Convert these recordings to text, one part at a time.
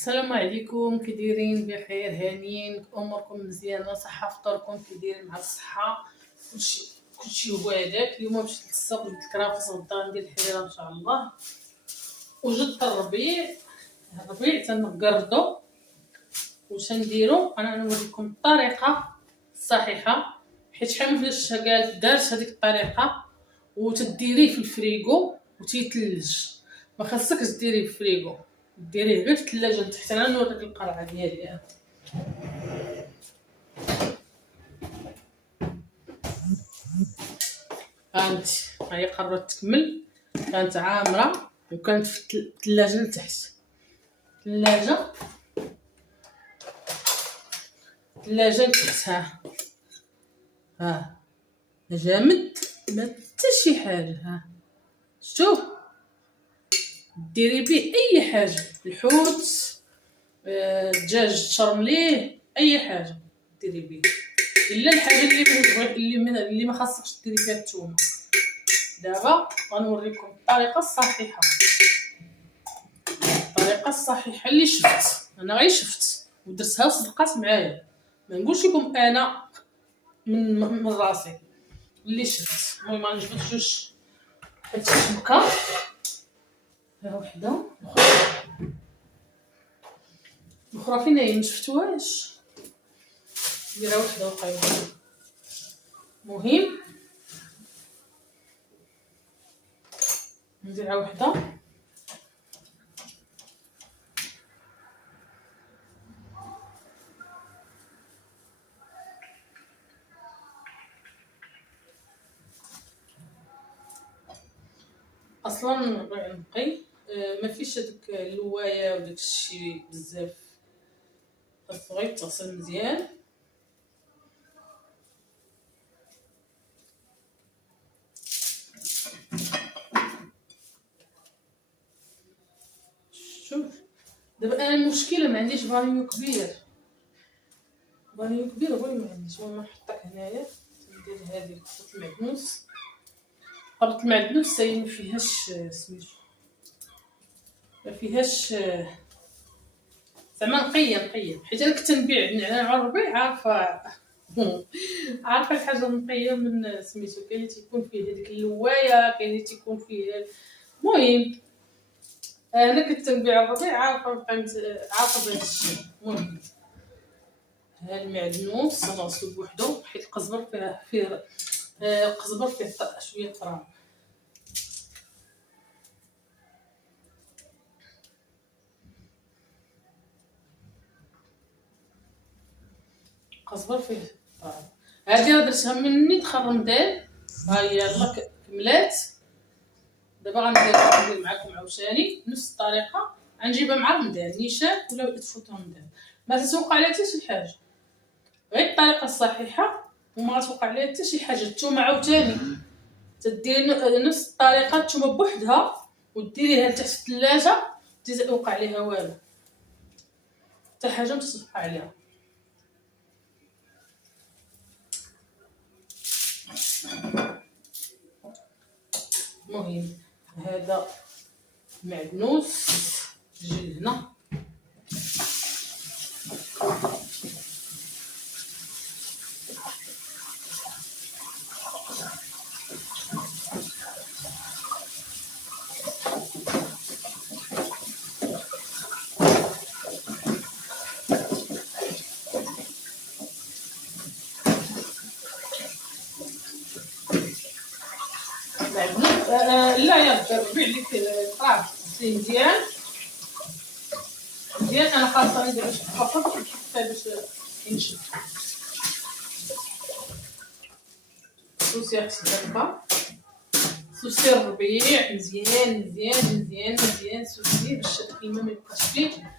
السلام عليكم، كي دايرين؟ بخير، هانيين، اموركم مزيانه؟ صحه فطوركم كي دايرين مع الصحه؟ كلشي هو هذاك. اليوم مشيت للسوق جبت الكرافس غدا ندير الحريره ان شاء الله. وجدت الربيع تنقردو. واش نديرو؟ انا نوريكم الطريقه الصحيحه، حيت شحال من فاش قالت دارت هذيك الطريقه وتديريه في الفريغو وتيتلج. ما خاصكش ديريه في الفريغو، ديريه غير في الثلاجه لتحت. انا نوريك القرعه ديالي. كانت هي قررت تكمل، كانت عامره وكانت في الثلاجه لتحت. الثلاجه لتحت. ها جامد، ما حتى شي حاجه. ها شوف، ديري به اي حاجه، الحوت، الدجاج تشرمليه، اي حاجه ديري به، الا الحاجه اللي ما خاصكش ديري فيها الثومه. دابا غنوريكم الطريقه الصحيحه، اللي شفت انا، غير شفت ودرتها وصدقات معايا. ما نقولش لكم انا من راسي، اللي شفت. المهم غنجبد جوج حيت الشبكه. ها وحده الاخرى فين هي؟ مشفتوهاش. نديرها وحده وقيله. مهم نديرها وحده. اصلا نقي، ما فيش هذيك اللوايه وداك الشيء بزاف، خاصو غير يتغسل مزيان. شوف دابا انا المشكله ما عنديش فانيو كبير، هو اللي ما عنديش. المهم نحطك هنايا. ندير هذه خطه المعدنوس. خلطة المعدنوس هي ما فيهاش سميتو، ما فيهاش زعما نقيه حيت انا كنت نبيع النعناع على الربيع، عارفه عارفه الحاجه نقيه من سميتو. كاين اللي تيكون فيه هذيك اللوايه، كاين اللي تيكون فيه. المهم انا كنت نبيع الربيع، عارفه عارفه بهذا الشيء. المهم ها المعدنوس غنغسلو بوحدو، حيت القزبر فيه القزبر فيه شويه تراب. القزبر فيه تراب. هادي درتها مني دخل رمضان، ها هي يلاه كملات. دابا غندير معكم عاوتاني نفس الطريقه. غنجيبها مع رمضان نيشان ولا تفوت رمضان، ما تتوقع عليها حتى شي حاجه، غير الطريقه الصحيحه وما غتوقع عليها حتى شي حاجه. الثومه عاوتاني تديري نفس الطريقه، الثومه بوحدها وديريها لتحت في الثلاجه، تيوقع عليها والو، حتى حاجه ما تتوقع عليها. المهم هذا معدنوس جي هنا. لا يا الربيع اللي طاب مزيان مزيان. انا خاصه ندير فقط باش ينشف. سوسي الزنقه، سوسي الربيع مزيان مزيان مزيان مزيان. سوسي باش الكلمه ما يبقاش فيه.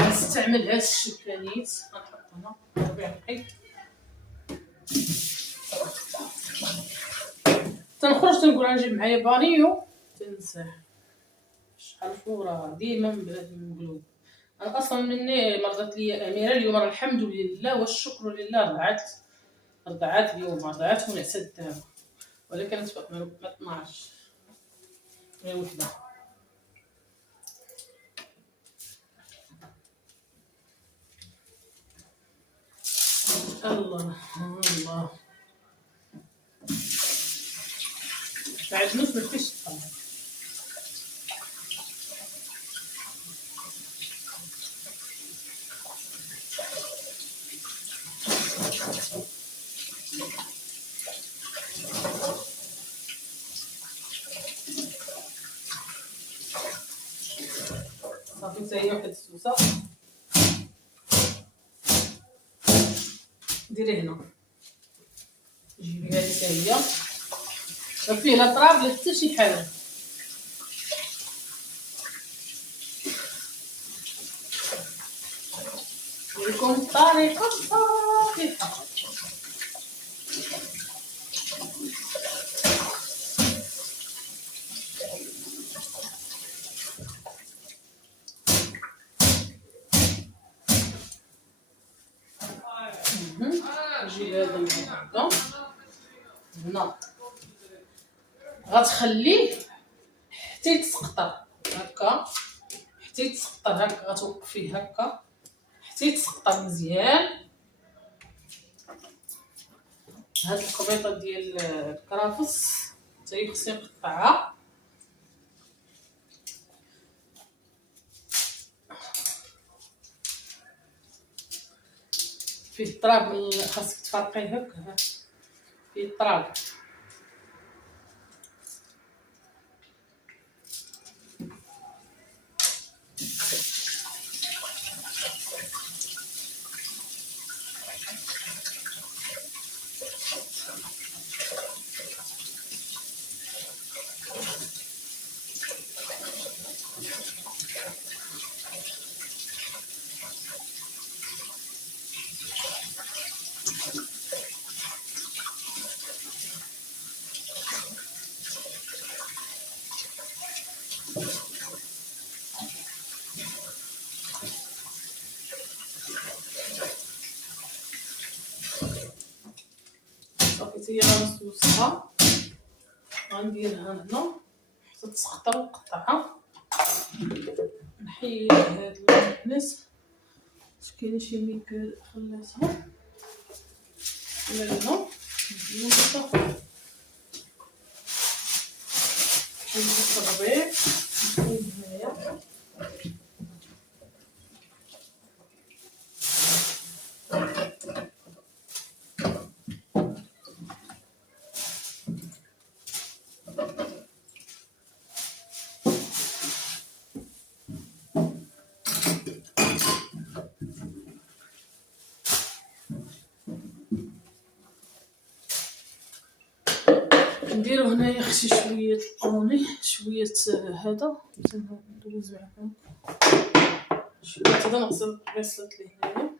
غنستعمل هاد الشوكانيت، غنحط هنا الربيع نقي. تنخرج تنقول غنجيب معايا بانيو، تنساه. شحال فورا ديما مقلوب. انا اصلا مني مرضت لي اميره اليوم، الحمد لله والشكر لله، رضعات اليوم، رضعات ونعسات دابا، ولكن ما 12 غير وحده. الله الله العجنوس مفيش طعم. صافي حتى هي واحد السوسه ديري هنا، جيبي هذه حتى هي ما فيه لا تراب لا حتى شي حاجه. لكم الطريقه الصحيحه. نجيب هذا هكا هنا، غتخليه حتى يتسقطر هكا، حتى يتسقطر هكا، غتوقفيه هكا حتى يتسقطر مزيان. هاد القبيطه ديال الكرافس حتى هي خصني نقطعها. فيه التراب، خاصك تفرقيه هكا، فيه التراب. صافي هي غنسوسها، غنديرها هنا حتى تسقطر ونقطعها. نحيد هاد المكنس، واش كاينه شي ميكال خلاتها ولا لا. نديرو صافي نحيد الربيع، نحيد هنايا نديرو هنايا اختي شويه اوني، شويه هذا ندوز معكم شويه هذا، نغسل البيصلات اللي هنايا.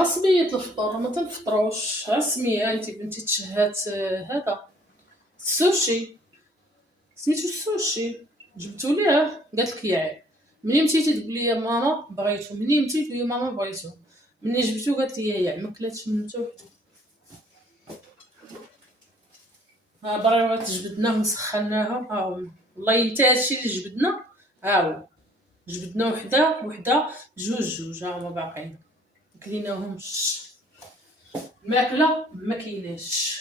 غا سمية الفطور ما تنفطروش، ها سمية انت بنتي تشهات هذا السوشي، سميتو السوشي، جبتو ليه قالت لك ياه. منين مشيتي تقول لي ماما بغيتو، منين مشيت تقول لي ماما بغيتو، منين جبتو قالت لي ياه ما كلاتش منو حتى وحده. ها برا جبدناه وسخناها، ها هو والله حتى هادشي اللي جبدنا، ها هو جبدنا وحده جوج ها هما باقيين مكليناهمش. الماكله ما كايناش.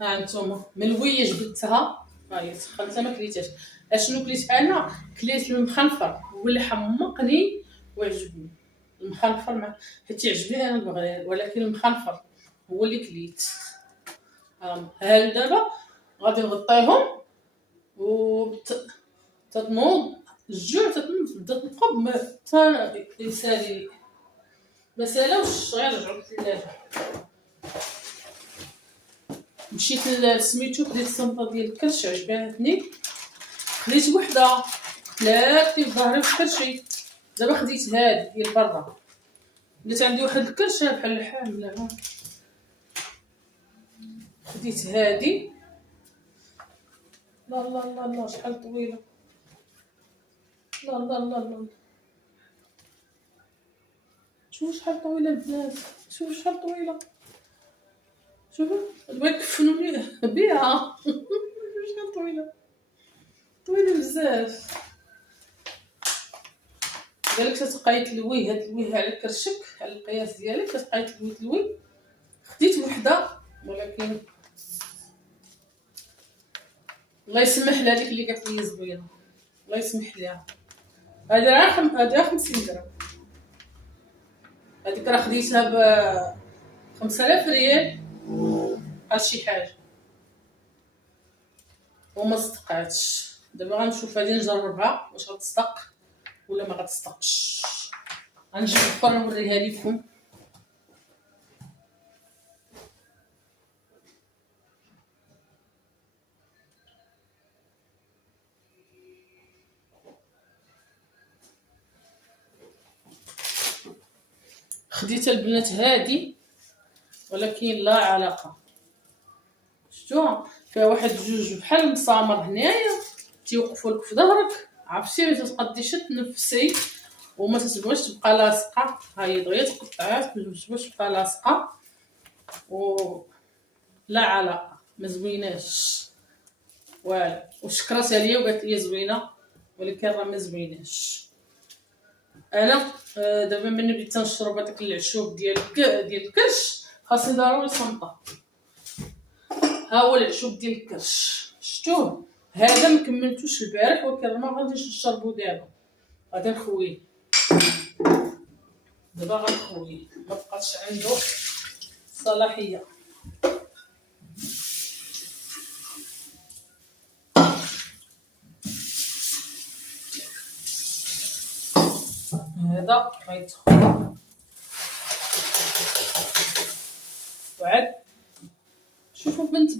ها انتم ملويه جبدتها، ها هي سخنتها ما كليتهاش. اشنو كليت انا؟ كليت المخنفر، هو اللي حمقني وعجبني. المخنفر حيت يعجبني انا البغرير، ولكن المخنفر هو اللي كليت. ها دابا غادي نغطيهم و تتنوض الجوع، تتنوض تبدا تنقب حتى يسالي. ما سالاوش غير رجعوا للثلاجه. مشيت لسميتو خديت الصنطه ديال الكرش عجباتني، خديت وحده كلات في ظهري وكرشي. دابا خديت هاد ديال برا، بدات عندي واحد الكرش بحال الحامله. خديت هادي، لا لا لا لا شحال طويله، لا لا لا لا شوفوا شحال طويله البنات، شوفوا شحال طويله، شوفوا بغا يكفنوني بها. شحال طويله، طويله بزاف. قالك تتبقاي تلويه، هاد تلويه على كرشك على القياس ديالك، تتبقاي تلوي. خديت وحده، ولكن الله يسمح لها هذيك اللي قالت لي زوينه، الله يسمح لها. هذه راه 50 درهم. هذيك راه خديتها ب 5000 ريال بحال شي حاجه وما صدقاتش. دابا غنشوف هذه نجربها واش غتصدق ولا ما غتصدقش. غنجيب اخرى نوريها لكم. خديت البنات هادي، ولكن لا علاقه. شفتوها فيها واحد جوج بحال المسامر هنايا تيوقفوا لك في ظهرك، عرفتي ما تقديش تنفسي وما تبغيش تبقى لاصقه. ها هي دغيا تقطعات، ما تبغيش تبقى لاصقه و لا علاقه، ما زويناش والو. وشكرتها ليا وقالت لي زوينه، ولكن راه ما زويناش. انا دابا ملي بديت تنشرب هذاك العشوب ديال الكرش، خاصني ضروري صنطه. ها هو العشوب ديال الكرش، شفتوه؟ هذا ما كملتوش البارح، ولكن ما غاديش نشربو دابا، غادي نخويه. دابا غنخويه، ما بقاش عنده صلاحيه. هذا غيتخوى وعاد. شوفوا بنت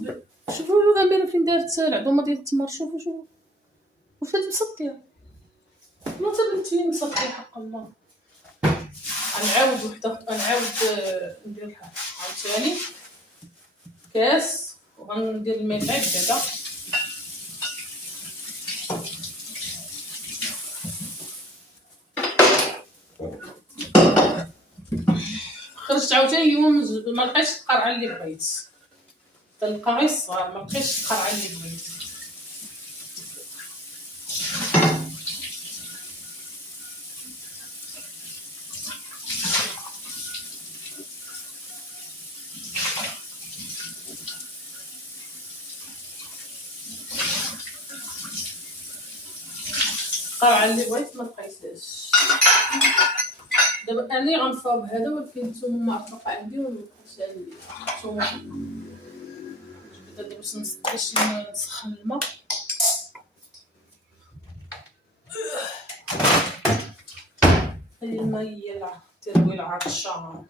شوفوا الاميره فين دارت العظومه ديال التمر. شوفوا وفات مسطيه، لا بنتي مسطيه حق الله. غنعاود وحده، غنعاود نديرها عاوتاني كاس، وغندير الماء بعدا. خرجت عاوتاني اليوم ما لقيتش القرعه اللي بغيت، تلقى غير الصغار، ما لقيتش القرعه اللي بغيت. القرعه اللي بغيت ما لقيتهاش. دابا اني غنصاوب هذا، ولكن نتوما معطوقه عندي ومبقاش عندي. نتوما دابا باش نسخن الماء. هذه الماء هي اللي تروي العطشان.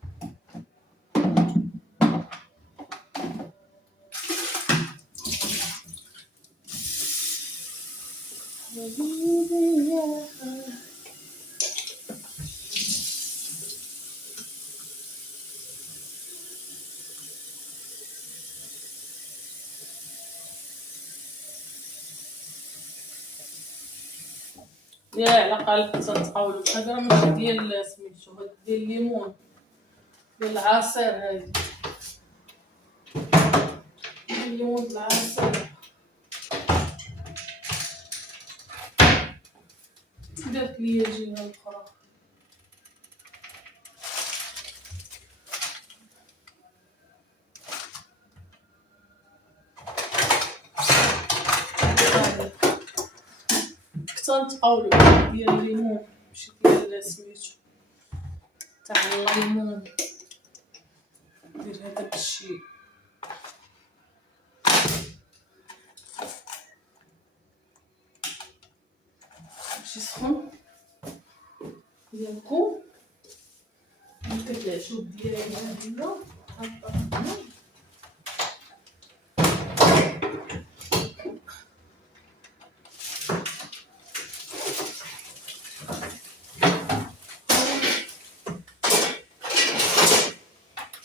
يا على قالب تنتقاولوا. هذا راه ماشي ديال سميتو، هذا ديال الليمون، ديال العصير. هذه الليمون العصير دارت ليا جهه اخرى. خصها نتقاولو ديال الليمون ماشي ديال سميتو تاع الليمون. ندير هذا الشيء ماشي سخون ديالكم. كتعجبو ديالي هنا هكا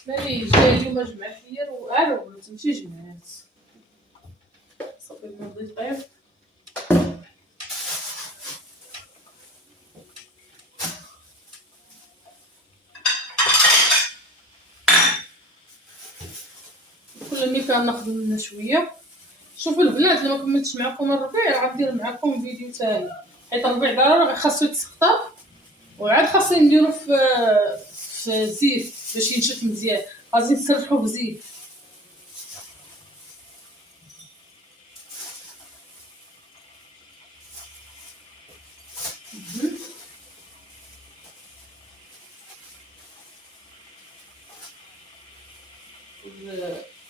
مالي جاي اليوم جمع الحير وعرب تمشي جمعات صافي نوضي طيب. كل ملي كناخذ منها شويه. شوفوا البنات لما كملتش معكم الربيع غندير معكم فيديو ثاني حيت الربيع ضروري خاصو يتسقطر وعاد خاصني نديرو في زيت باش ينشف مزيان. غادي نسرحو بزيت.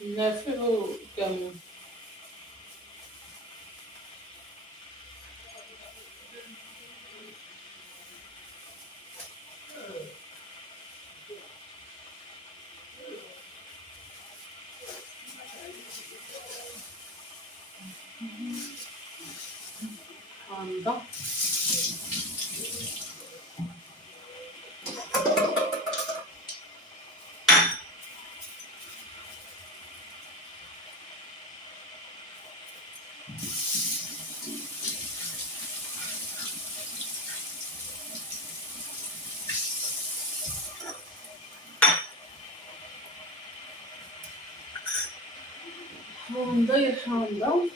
النافع وكمون. حامضة حامضة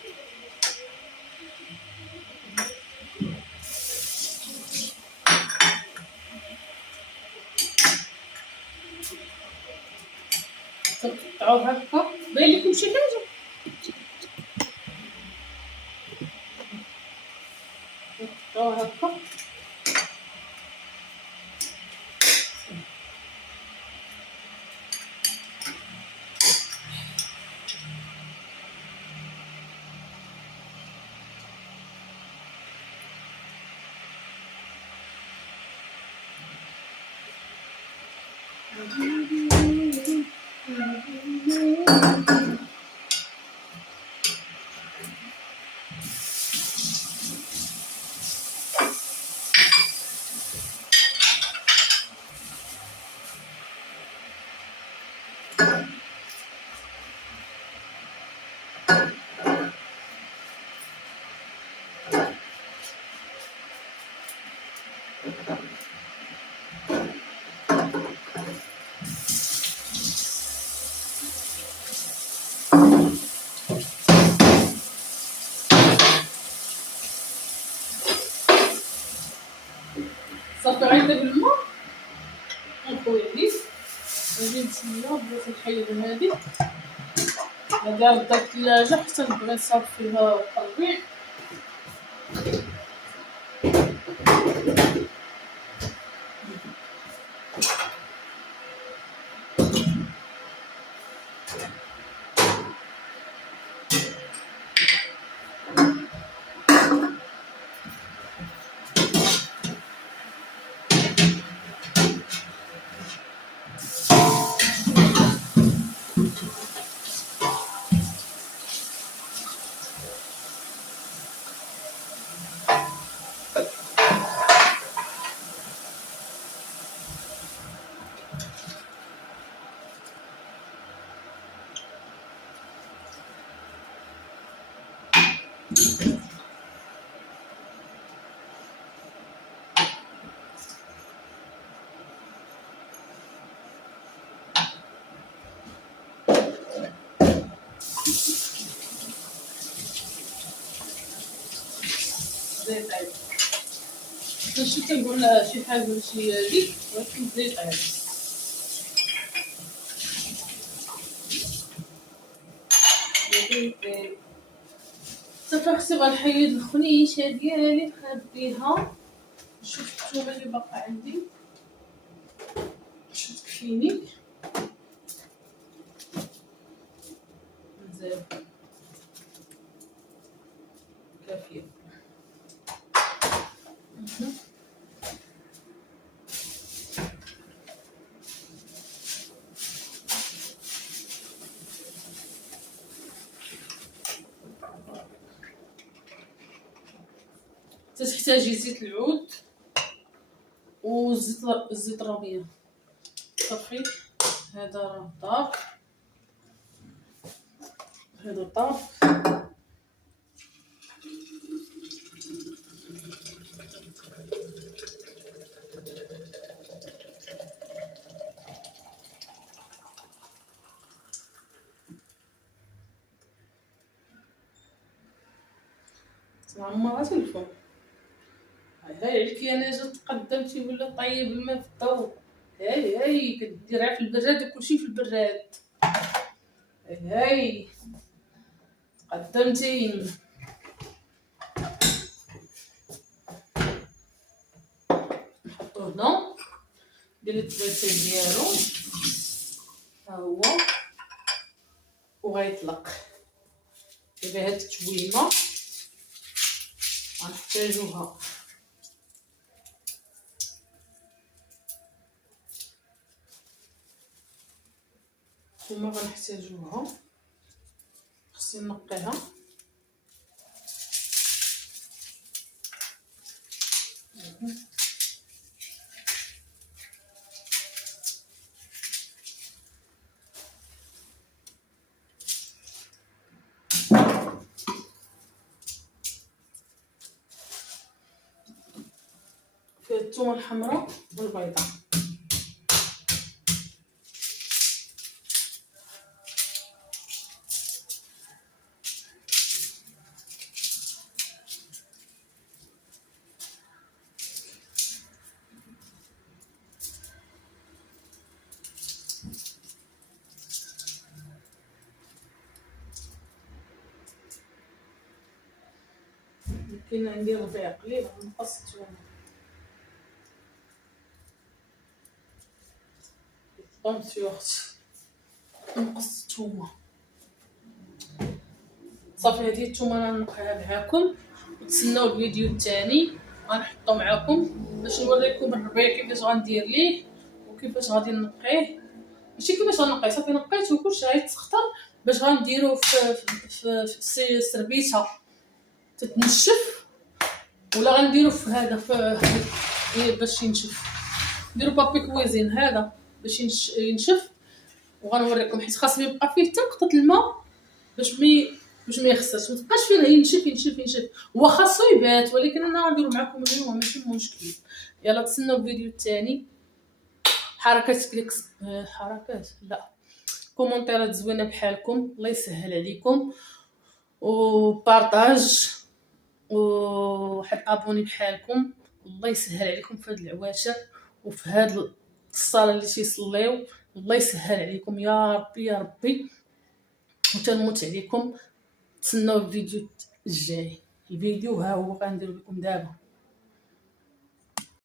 تقطعو هكا. باين لكم شي حاجة؟ تقطعو هكا صافي. غندير الماء نخوي عليه. غادي نتسنى بغيت نحيد هادي غنبدا الثلاجة حتى نبغي نصاوب فيها الربيع. زيت عيد ماشي كنقول شي حاجة ماشي هاديك ولكن زيت عيد. صافي اختي غنحيد الخنيشه ديالي نخبيها. نشوف الثومه اللي باقا عندي واش تكفيني مزيان كافيه. تحتاجي زيت العود والزيت الروميه. صافي هذا راه طاب، هذا طاب. زعما غتلفو. هاي عليكي انا جات تقدمتي ولا طيب الماء في الضو. هاي كديرها في البراد وكلشي في البراد. هاي تقدمتي. نحطو هنا ديري التباسيل ديالو ها هو وغيطلق. دابا هاد التويمه غنحتاجوها. ثم غنحتاجوها خصني نقيها. فيها الثومه الحمراء والبيضاء. كاين عندي ربيع قليل نقص الثومه. طمطي اختي نقص الثومه. صافي هذه الثومه غنقيها معاكم وتسناو الفيديو الثاني غنحطو معاكم باش نوريكم الربيع كيفاش غندير ليه وكيفاش غادي نقيه. ماشي كيفاش غنقيه، صافي نقيته كلشي غيتسخطر باش غنديروه في السربيته تتنشف، ولا غنديرو في هذا باش ينشف. نديرو بابي كويزين هذا باش ينشف وغنوريكم، حيت خاص يبقى فيه حتى نقطه الماء باش ما يخسرش، ما تبقاش فيه ينشف. هو خاصو يبات ولكن انا غنديرو معكم اليوم ماشي مشكل. يلا تسناو الفيديو الثاني. حركات كليكس حركات لا كومونتيرات زوينه بحالكم، الله يسهل عليكم، وبارطاج وواحد ابوني بحالكم. الله يسهل عليكم في هاد العواشر وفي هاد الصلاه اللي تيصليو. الله يسهل عليكم يا ربي يا ربي، وتنموت عليكم. تسناو الفيديو الجاي. الفيديو ها هو غندير لكم دابا.